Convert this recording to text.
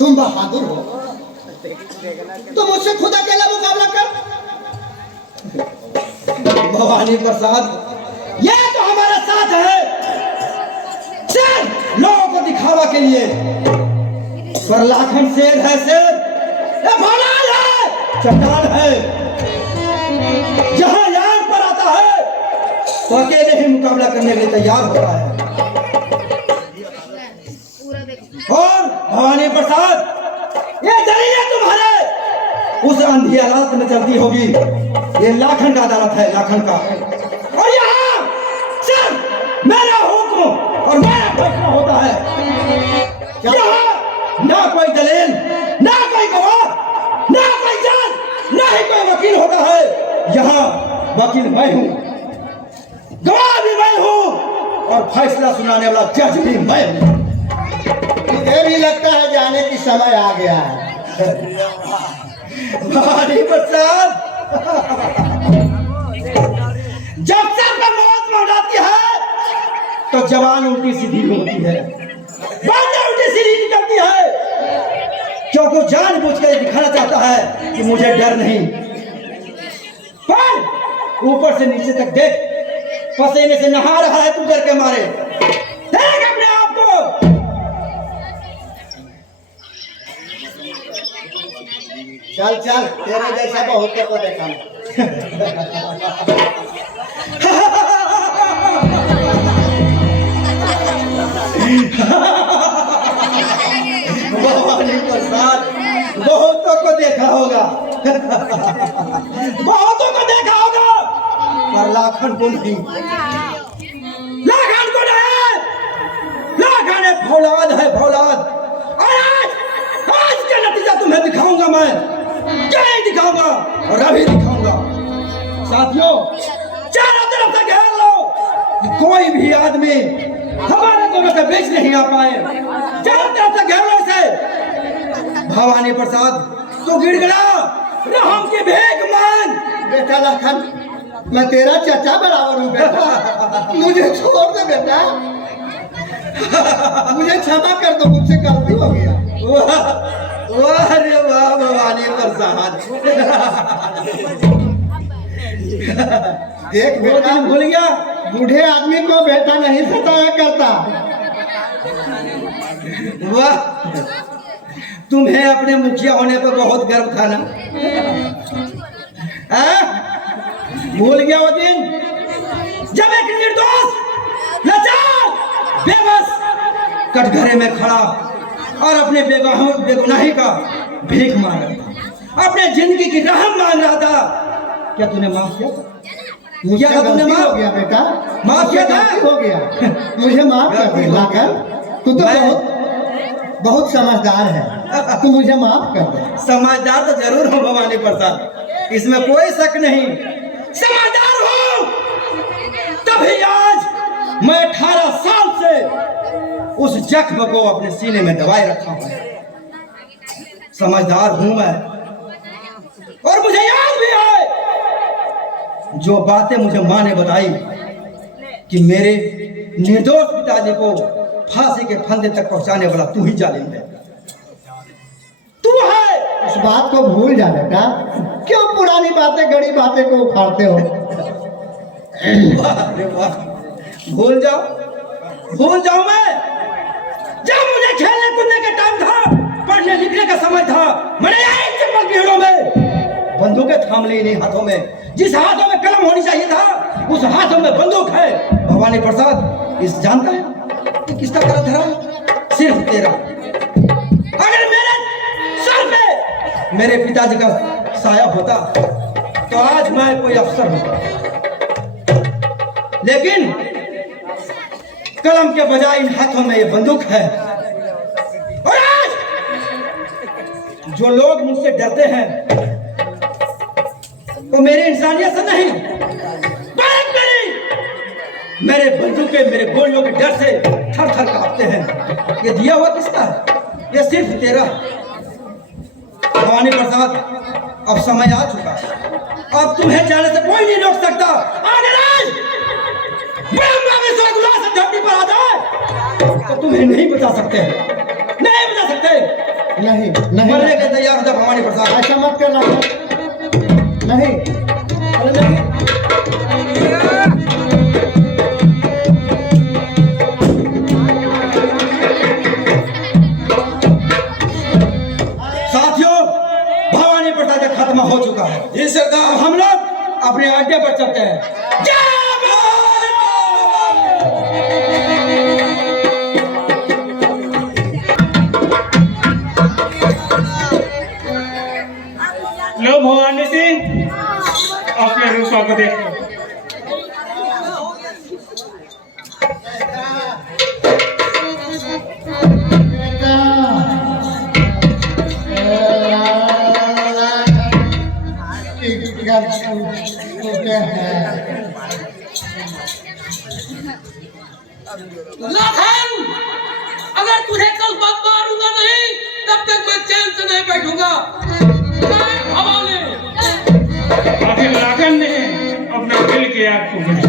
तुम बहादुर हो तो मुझसे खुद अकेला मुकाबला कर। भवानी प्रसाद, ये तो हमारा साथ है सिर्फ लोगों को दिखावा के लिए, पर लाखन शेर है शेर, ये भोलाल है, चट्टान है। जहां यार पर आता है तो अकेले ही मुकाबला करने के लिए तैयार होता है। और भवानी प्रसाद, ये दलीलें तुम्हारे उस अंधी अदालत में चलती होगी। ये लाखन का अदालत है, लाखन का। और यहाँ सिर्फ मेरा हुक्म और मेरा फैसला होता है। यहाँ ना कोई दलील, ना कोई गवाह, ना कोई जज, ना ही कोई वकील होता है। यहाँ वकील मैं हूँ, गवाह भी मैं हूँ, और फैसला सुनाने वाला जज भी मैं हूँ। मुझे भी लगता है जाने की समय आ गया है। भवानी प्रसाद, जब सर पर मौत मंडराती है तो जवान उल्टी सीधी होती है, बातें उल्टी सीधी निकलती है, क्योंकि जानबूझ कर दिखाना चाहता है कि मुझे डर नहीं। पर ऊपर से नीचे तक देख, पसीने से नहा रहा है तू डर के मारे। देख अपने आप को। चल चल, तेरे जैसा बहुतों को देखा। भवानी प्रसाद, बहुतों को देखा होगा, बहुतों को देखा होगा, पर लाखन को नहीं। लाखन को नहीं, लाखन एक फौलाद है, फौलाद। और आज का नतीजा तुम्हें दिखाऊंगा मैं, क्या दिखाऊंगा और अभी दिखाऊंगा। साथियों, चारों तरफ से घेर लो, कोई भी आदमी हमारे दोनों के बीच नहीं आ पाए। चारों तरफ से घेर लो इसे। भवानी प्रसाद, तू गिड़गिड़ा, रहम की भीख मांग। बेटा लखन, मैं तेरा चाचा बराबर हूँ बेटा, मुझे छोड़ दे बेटा, मुझे क्षमा कर दो, मुझसे गलती हो गया। वाह रे वाह भवानी प्रसाद। देख बेटा, भूल गया, बूढ़े आदमी को बेटा नहीं सताया करता। वाह, तुम्हें अपने मुखिया होने पर बहुत गर्व था ना? भूल गया वो दिन जब एक निर्दोष, लाचार, बेबस कटघरे में खड़ा और अपने बेगुनाही का भीख मांग रहा था, अपने जिंदगी की रहम मांग रहा था। क्या तूने माफ किया? मुझे तुमने माफ हो गया बेटा, माफ किया था? हो गया, मुझे माफ कर दे लाकर। तू तो बहुत समझदार है, तू मुझे माफ कर दे। समझदार तो जरूर हूँ भवानी प्रसाद, इसमें कोई शक नहीं। समझदार हूँ, तभी आज मैं 18 साल से उस जख्म को अपने सीने में दबाए रखा हूँ। समझदार हूँ मैं, और मुझे याद भी है जो बातें मुझे माँ ने बताई कि मेरे निर्दोष पिताजी को फांसी के फंदे तक पहुंचाने वाला तू ही जालिम है, तू है। इस बात को भूल जा बेटा, क्यों पुरानी बातें, गड़ी बातें को उखाड़ते हो? वाह रे वाह, भूल जाओ मैं। जब मुझे खेलने कूदने का टाइम था, पढ़ने लिखने का समय था, मैंने यही चप्पल भीड़ों में बंदूकें थाम ली नहीं हाथों में। जिस हाथों में कलम होनी चाहिए था, उस हाथों में बंदूक है। भवानी प्रसाद, इस जानता है कि किसका गला धरा? सिर्फ तेरा। अगर मेरे सर पे मेरे पिताजी का साया होता तो आज मैं कोई अफसर होता, लेकिन कलम के बजाय इन हाथों में ये बंदूक है। और आज जो लोग मुझसे डरते हैं वो मेरी इंसानियत से नहीं, मेरे बंदूकें, मेरे गोलियों के डर से थर थर कांपते हैं। ये दिया हुआ किसका है? ये सिर्फ तेरा। भवानी प्रसाद, अब समय आ चुका है, अब तुम्हें जाने से कोई नहीं रोक सकता। अगर आज धरती पर आ जाए तो तुम्हें नहीं बचा सकते, नहीं बचा सकते। नहीं नहीं मरने के तैयार हो जा भवानी प्रसाद। ऐसा मत कर लाकर। नहीं अरे नहीं साथियों, भवानी प्रसाद का खत्म हो चुका है। जी सरदार, हम लोग अपने अड्डे पर चलते हैं। जय लो भवानी सिंह, अपने रूपा को देखो। लाखन, अगर तुझे कल बात मारूंगा नहीं तब तक मैं चैन से नहीं बैठूंगा। भवानी आखिर लाखन ने अपने दिल की आग को बुझा